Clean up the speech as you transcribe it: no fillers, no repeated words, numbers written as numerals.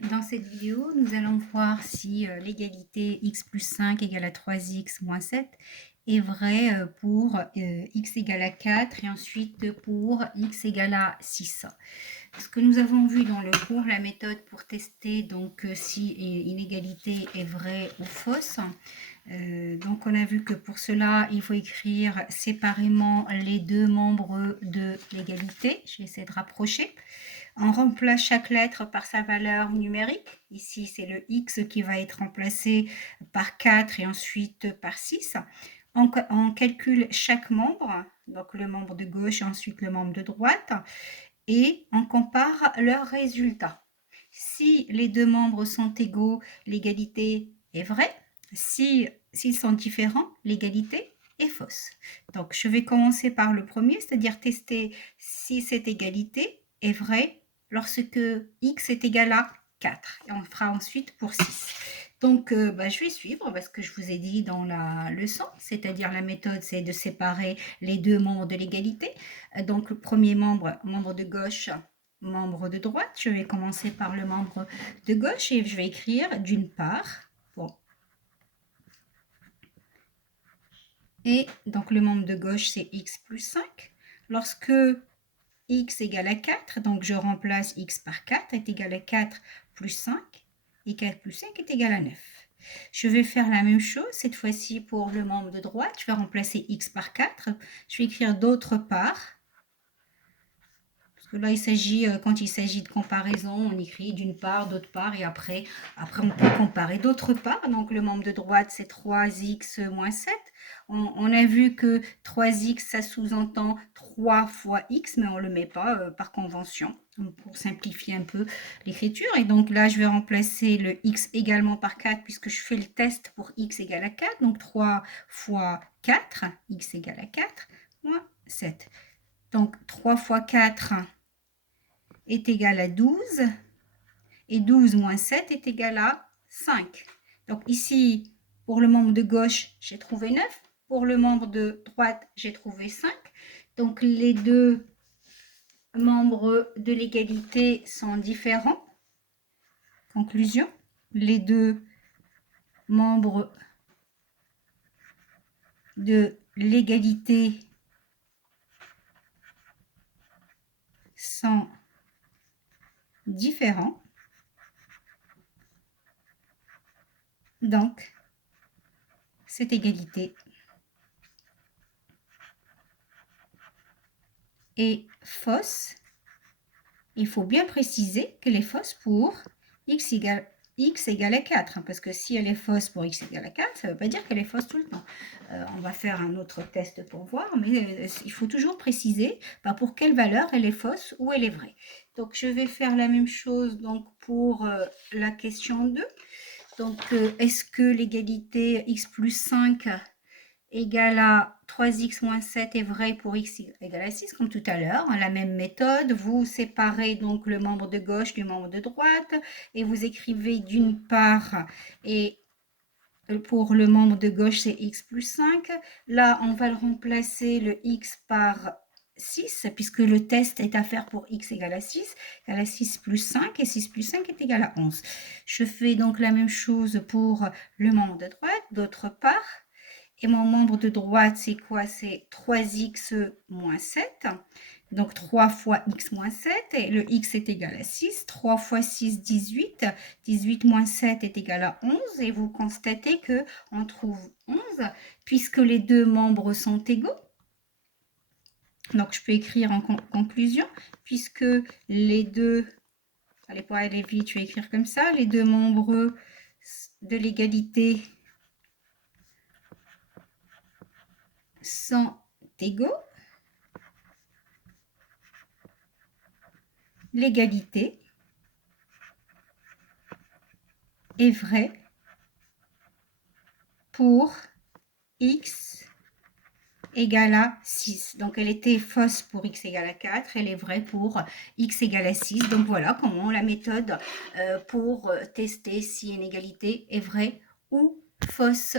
Dans cette vidéo, nous allons voir si l'égalité x plus 5 égale à 3x moins 7 est vraie pour x égale à 4 et ensuite pour x égale à 6. Ce que nous avons vu dans le cours, la méthode pour tester donc si une égalité est vraie ou fausse. Donc on a vu que pour cela, il faut écrire séparément les deux membres de l'égalité. Je vais essayer de rapprocher. On remplace chaque lettre par sa valeur numérique. Ici, c'est le x qui va être remplacé par 4 et ensuite par 6. On calcule chaque membre, donc le membre de gauche et ensuite le membre de droite, et on compare leurs résultats. Si les deux membres sont égaux, l'égalité est vraie. S'ils sont différents, l'égalité est fausse. Donc, je vais commencer par le premier, c'est-à-dire tester si cette égalité est vraie lorsque x est égal à 4. Et on fera ensuite pour 6. Donc, je vais suivre ce que je vous ai dit dans la leçon, c'est-à-dire la méthode, c'est de séparer les deux membres de l'égalité. Donc, le premier membre, membre de gauche, membre de droite. Je vais commencer par le membre de gauche et je vais écrire d'une part. Bon. Et donc, le membre de gauche, c'est x plus 5. Lorsque x égale à 4, donc je remplace x par 4, est égal à 4 plus 5, et 4 plus 5 est égal à 9. Je vais faire la même chose, cette fois-ci pour le membre de droite, je vais remplacer x par 4, je vais écrire d'autre part, parce que là, quand il s'agit de comparaison, on écrit d'une part, d'autre part, et après on peut comparer d'autre part. Donc, le membre de droite, c'est 3x moins 7. On a vu que 3x, ça sous-entend 3 fois x, mais on ne le met pas par convention, pour simplifier un peu l'écriture. Et donc là, je vais remplacer le x également par 4, puisque je fais le test pour x égale à 4. Donc, 3 fois 4, x égale à 4, moins 7. Donc, 3 fois 4 est égal à 12 et 12 moins 7 est égal à 5. Donc ici, pour le membre de gauche, j'ai trouvé 9. Pour le membre de droite, j'ai trouvé 5. Donc les deux membres de l'égalité sont différents. Conclusion, les deux membres de l'égalité sont différents. Donc, cette égalité est fausse. Il faut bien préciser qu'elle est fausse pour x égale à 4, parce que si elle est fausse pour x égale à 4, ça ne veut pas dire qu'elle est fausse tout le temps. On va faire un autre test pour voir, mais il faut toujours préciser pour quelle valeur elle est fausse ou elle est vraie. Donc, je vais faire la même chose donc, pour la question 2. Donc, est-ce que l'égalité x plus 5 égale à 3x moins 7 est vrai pour x égale à 6, comme tout à l'heure. La même méthode, vous séparez donc le membre de gauche du membre de droite et vous écrivez d'une part et pour le membre de gauche, c'est x plus 5. Là, on va le remplacer le x par 6, puisque le test est à faire pour x égale à 6, égale à 6 plus 5, et 6 plus 5 est égal à 11. Je fais donc la même chose pour le membre de droite, d'autre part. Et mon membre de droite, c'est quoi? C'est 3x moins 7. Donc 3 fois x moins 7, et le x est égal à 6. 3 fois 6, 18. 18 moins 7 est égal à 11. Et vous constatez qu'on trouve 11 puisque les deux membres sont égaux. Donc je peux écrire en conclusion, puisque les deux, allez pour aller vite, je vais écrire comme ça, les deux membres de l'égalité sont égaux. L'égalité est vraie pour x égale à 6. Donc, elle était fausse pour x égale à 4. Elle est vraie pour x égale à 6. Donc, voilà comment la méthode pour tester si une égalité est vraie ou fausse.